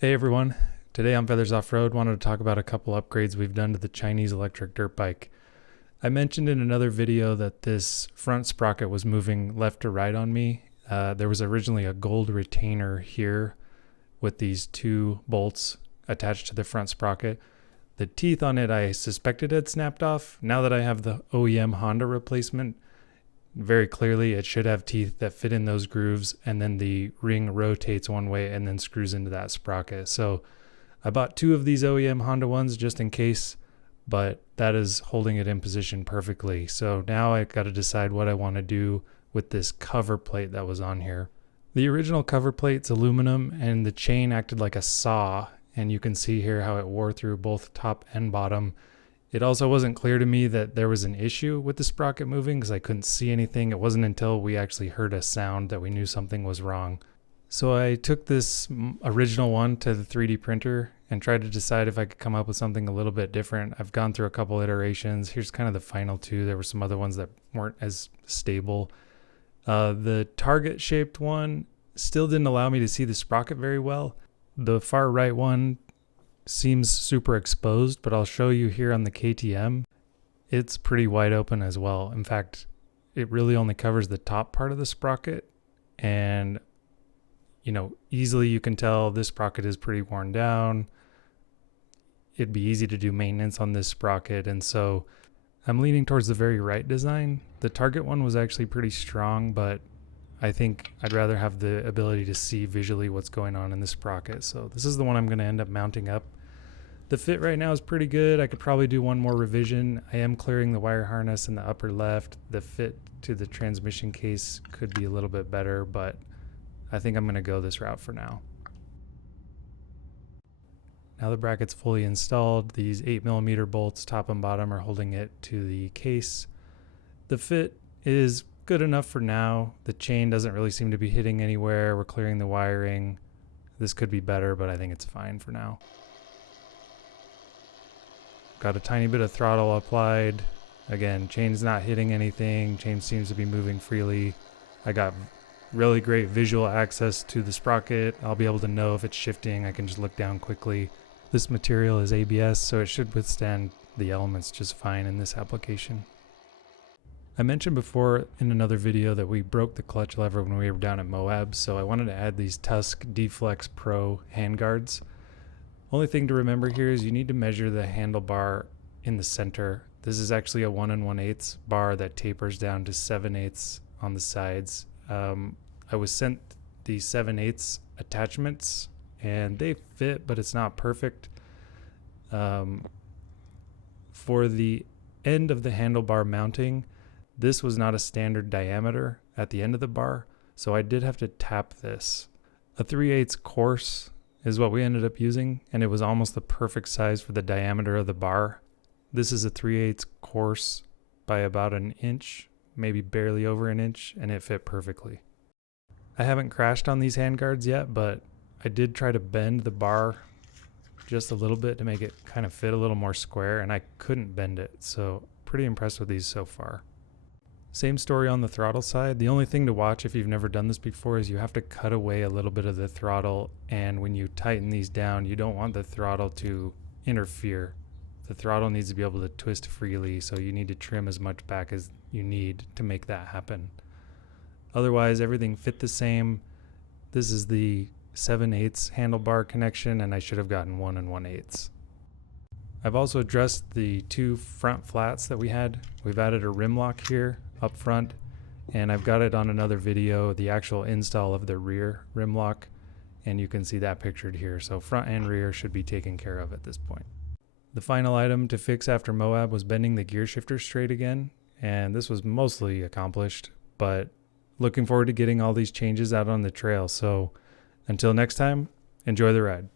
Hey everyone, today on Feathers Off-Road wanted to talk about a couple upgrades we've done to the Chinese electric dirt bike. I mentioned in another video that this front sprocket was moving left to right on me. There was originally a gold retainer here with these two bolts attached to the front sprocket. The teeth on it I suspected had snapped off. Now that I have the OEM Honda replacement, very clearly it should have teeth that fit in those grooves, and then the ring rotates one way and then screws into that sprocket. So I bought two of these OEM Honda ones just in case, but that is holding it in position perfectly. So now I got to decide what I want to do with this cover plate that was on here. The original cover plate's aluminum and the chain acted like a saw, and you can see here how it wore through both top and bottom. It also wasn't clear to me that there was an issue with the sprocket moving because I couldn't see anything. It wasn't until we actually heard a sound that we knew something was wrong. So I took this original one to the 3D printer and tried to decide if I could come up with something a little bit different. I've gone through a couple iterations. Here's kind of the final two. There were some other ones that weren't as stable. The target shaped one still didn't allow me to see the sprocket very well. The far right one seems super exposed, but I'll show you here on the KTM. It's pretty wide open as well. In fact, it really only covers the top part of the sprocket, and easily you can tell this sprocket is pretty worn down. It'd be easy to do maintenance on this sprocket, and so I'm leaning towards the very right design. The target one was actually pretty strong, but I think I'd rather have the ability to see visually what's going on in the sprocket. So this is the one I'm going to end up mounting up. The fit right now is pretty good. I could probably do one more revision. I am clearing the wire harness in the upper left. The fit to the transmission case could be a little bit better, but I think I'm going to go this route for now. Now the bracket's fully installed. These 8mm bolts, top and bottom, are holding it to the case. The fit is good enough for now. The chain doesn't really seem to be hitting anywhere. We're clearing the wiring. This could be better, but I think it's fine for now. Got a tiny bit of throttle applied. Again, chain's not hitting anything. Chain seems to be moving freely. I got really great visual access to the sprocket. I'll be able to know if it's shifting. I can just look down quickly. This material is ABS, so it should withstand the elements just fine in this application. I mentioned before in another video that we broke the clutch lever when we were down at Moab, so I wanted to add these Tusk D-Flex Pro handguards. Only thing to remember here is you need to measure the handlebar in the center. This is actually a 1 1/8 bar that tapers down to 7/8 on the sides. I was sent the 7/8 attachments and they fit, but it's not perfect. For the end of the handlebar mounting, this was not a standard diameter at the end of the bar, so I did have to tap this. A 3/8 coarse is what we ended up using, and it was almost the perfect size for the diameter of the bar. This is a 3/8 coarse by about an inch, maybe barely over an inch, and it fit perfectly. I haven't crashed on these handguards yet, but I did try to bend the bar just a little bit to make it kind of fit a little more square, and I couldn't bend it, so pretty impressed with these so far. Same story on the throttle side. The only thing to watch if you've never done this before is you have to cut away a little bit of the throttle, and when you tighten these down, you don't want the throttle to interfere. The throttle needs to be able to twist freely, so you need to trim as much back as you need to make that happen. Otherwise, everything fit the same. This is the 7/8 handlebar connection, and I should have gotten 1 1/8. I've also addressed the two front flats that we had. We've added a rim lock here up front, and I've got it on another video, the actual install of the rear rim lock, and you can see that pictured here. So front and rear should be taken care of at this point. The final item to fix after Moab was bending the gear shifter straight again, and this was mostly accomplished, but looking forward to getting all these changes out on the trail. So until next time, enjoy the ride.